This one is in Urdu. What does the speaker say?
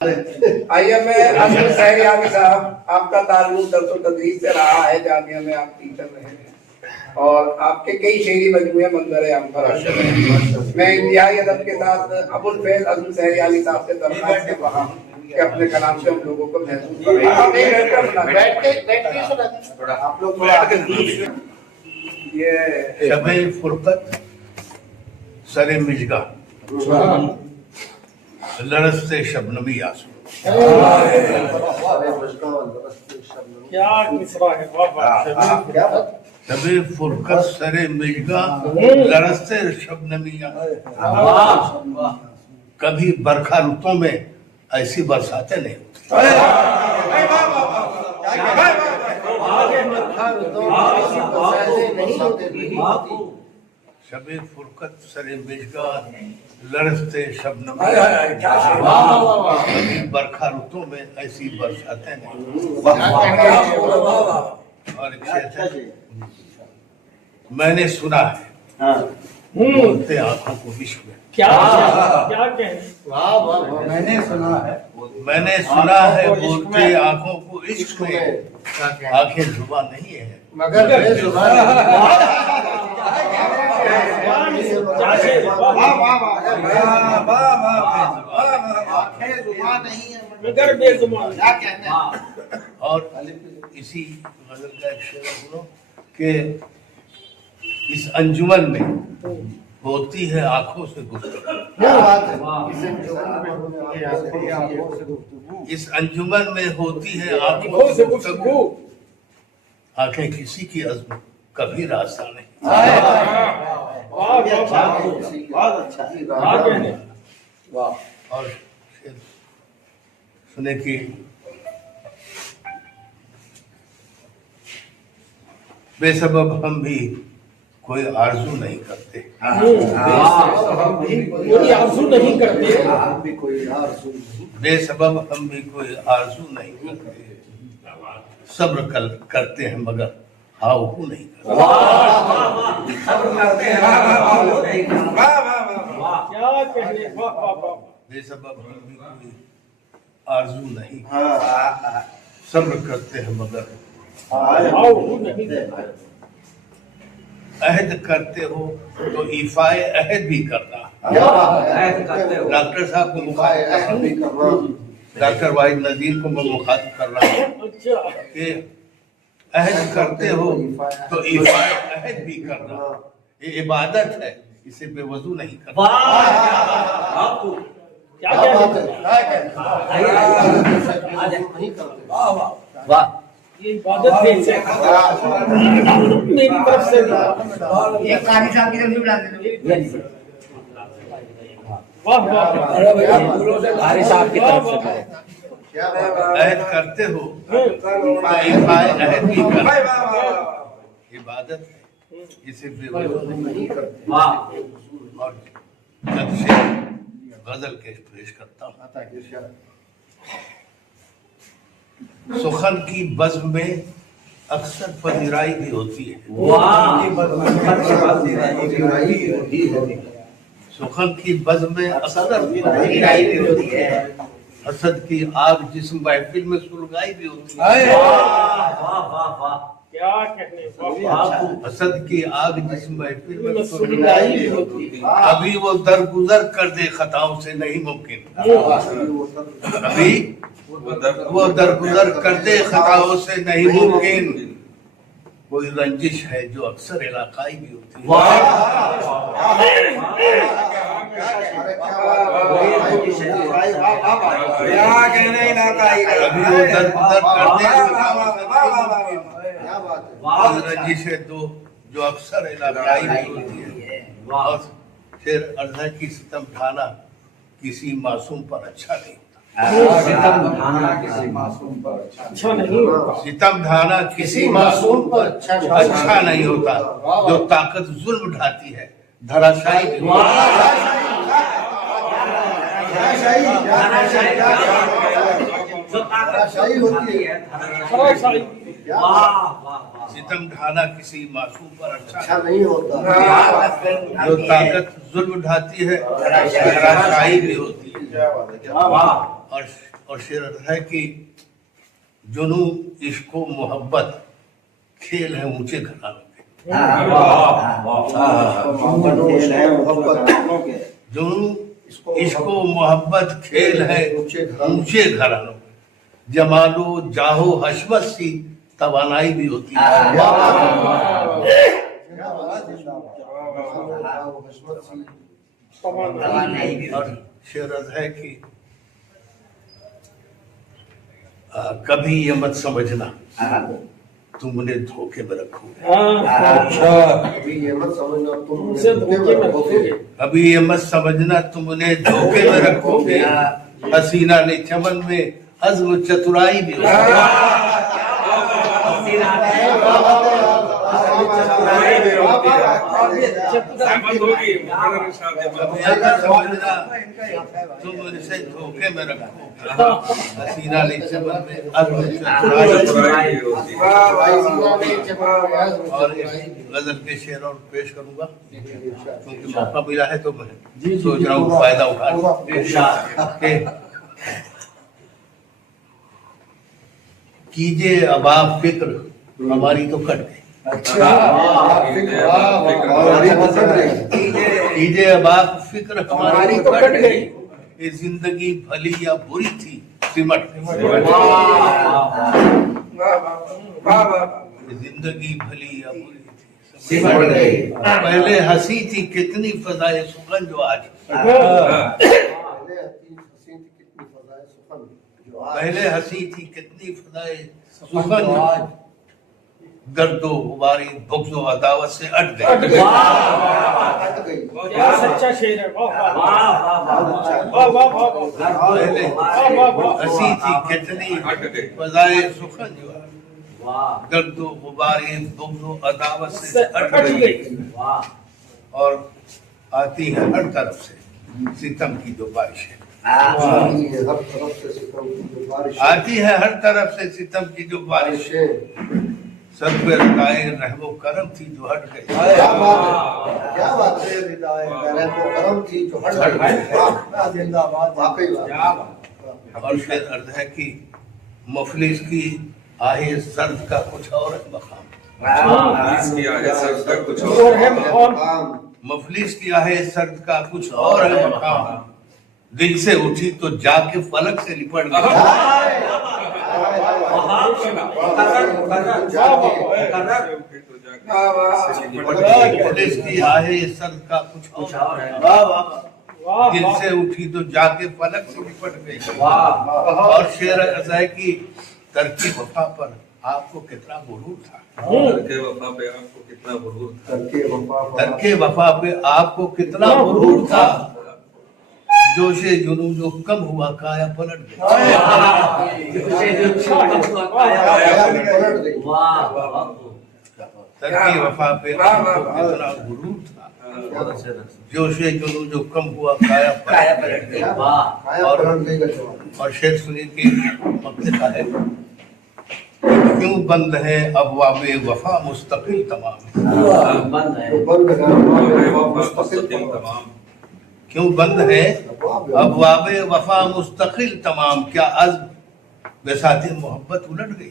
آئیے میں اسد سہریانی صاحب، آپ کا تعلق درس و تدریس سے رہا ہے، جامعہ میں آپ ٹیچر رہے ہیں اور آپ کے کئی شعری مجموعے منظر عام پر اشر ہیں۔ میں انتہائی ادب کے ساتھ ابو الفیض اسد سہریانی صاحب سے درخواست کر رہا ہوں کہ اپنے کلام سے ہم لوگوں کو محسوس کریں۔ آپ لوگ تھوڑا یہ شب فرقت سر مژگاں لرزتے شبنمی آنسو۔ کیا مصرع ہے، شب فرقت سر مژگاں لرزتے شبنمی آنسو۔ کبھی برکھا رتوں میں ایسی برساتیں نہیں ہوتی۔ شب فرقت سر مژگاں لرزتے شبنم، کبھی برکھا رتوں میں ایسی برساتیں نہیں۔ اور ایک شعر ہے، میں نے سنا ہے بولتے آنکھوں کو عشق میں۔ کیا کہیں، میں نے سنا ہے بولتے آنکھوں کو عشق میں، آنکھیں زباں نہیں ہے مگر مگر بے زبان۔ اور اسی غزل کا ایک شعر سنو کہ اس انجمن میں ہوتی ہے آنکھوں سے گفتگو، اس انجمن میں ہوتی ہے آنکھوں سے گفتگو، آنکھیں کسی کی عزم کبھی راستہ نہیں۔ اور سنے کی بے سبب ہم بھی کوئی آرزو نہیں کرتے، کوئی آرزو نہیں کرتے، بے سبب ہم بھی کوئی آرزو نہیں کرتے، صبر کرتے ہیں مگر ہاؤ ہو نہیں کرتے۔ کیا کہنے، بے سبب ہم بھی کوئی آرزو نہیں کرتے، صبر کرتے ہیں مگر آؤ نہیں کرتے۔ عہد کرتے ہو تو ایفائے عہد بھی کرنا۔ ڈاکٹر صاحب کو مخاطب، ڈاکٹر واحد نذیر کو میں مخاطب کر رہا ہوں اچھا، کہ عہد کرتے ہو تو ایفائے عہد بھی کرنا، یہ عبادت ہے، اسے بے وضو نہیں کرنا۔ یہ عبادت ہے، میری طرف سے ایک قاری صاحب کی طرف سے بلا دینا۔ واہ واہ، قاری صاحب کی طرف سے عہد کرتے ہو تو ایفائے عہد بھی کرنا، عبادت ہے، اسے بے وضو نہیں کرنا۔ اور جب سے غزل کے پیش کرتا ہوں، سخن کی بزم میں اکثر پذیرائی بھی ہوتی ہے، سخن کی بزم میں اکثر پذیرائی بھی ہوتی ہے، حسد کی آگ جسم محفل میں سلگائی بھی ہوتی ہے۔ کیا کہنے، حسد کی آگ جسم محفل میں سلگائی بھی ہوتی ہے، ابھی وہ درگزر کر دے خطاؤں سے نہیں ممکن، ابھی وہ درگزر کر دے خطاؤں سے نہیں ممکن، کوئی رنجش ہے جو اکثر علاقائی بھی ہوتی ہے، ابھی وہ درگزر کر دے خطاؤں سے نہیں ممکن، کوئی رنجش ہے جو اکثر علاقائی بھی ہوتی ہے۔ اور پھر عرضہ کی ستم ڈھانا کسی معصوم پر اچھا نہیں ہوتا، اچھا نہیں ہوتا، ستم ڈھانا کسی معصوم پر اچھا نہیں ہوتا، جو طاقت ظلم ڈھاتی ہے دھراشائی بھی ستم ڈھانا کسی معصوم پر اچھا نہیں ہوتا، جو طاقت ظلم ڈھاتی ہے دھراشائی بھی ہوتی ہے۔ اور اور شعر ہے کہ جنو عشق و محبت کھیل ہے اونچے گھرانوں کے جنو عشق و محبت کھیل ہے اونچے گھرانوں کے جمال و جاہ و حشمت سی توانائی بھی ہوتی ہے اور شعر ہے کہ کبھی یہ مت سمجھنا تم انہیں دھوکے میں رکھو گے ابھی یہ مت سمجھنا تم اسے دھوکے میں رکھو گے ابھی یہ مت سمجھنا تم انہیں دھوکے میں رکھو گے حسینہ نے چمن میں عزم و چترائی بھی ہوتی ہے تم اسے دھوکے میں رکھو حسینہ نے چمن میں عزم و چترائی بھی ہوتی ہے اور غزل کے شعر اور پیش کروں گا کیونکہ موقع ملا ہے تو میں سوچ رہا ہوں فائدہ اٹھاؤں کیجئے اب آپ فکر ہماری تو کٹ گئی کیجئے اب آپ فکر ہماری تو کٹ گئی یہ زندگی بھلی یا بری تھی سمٹ گئی زندگی بھلی یا بری تھی سمٹ گئی پہلے ہنسی تھی کتنی فضائے سخن جو آج پہلے ہنسی تھی کتنی فضائے سخن گرد و غباری بغض و عداوت سے اٹ گئی کیا سچا شعر ہے واہ واہ واہ پہلے ہنسی تھی کتنی فضائے سخن جو گرد و غباری بغض و عداوت سے اٹ گئی اور آتی ہے ہر طرف سے ستم کی جو بارشیں آتی ہے ہر طرف سے ستم کی جو بارشیں سب پہ ردائے رحم و کرم تھی جو ہٹ گئی اور پھر عرض ہے کہ مفلس کی آہ سرد کا کچھ اور ہے مقام مفلس کی آہ سرد کا کچھ اور ہے مقام دل سے اٹھی تو جا کے فلک سے لپٹ گئی پولیس کی آہ سرد کا کچھ اور ہے دل سے اٹھی تو جا کے فلک سے لپٹ گئی اور شعر ہے کہ ترک وفا پر آپ کو کتنا غرور تھا ترک وفا پہ آپ کو کتنا غرور تھا جوش جنو جو کم ہوا کایا پلٹ گئی ترک وفا پہ آپ کو کتنا غرور تھا جوش جنو جو کم ہوا کایا پلٹ گئی اور شعر سنیے کہ مقصد ہے کیوں بند ہے ابواب وفا مستقل تمام کیوں بند ہے ابواب وفا مستقل تمام کیا عزم بساط محبت الٹ گئی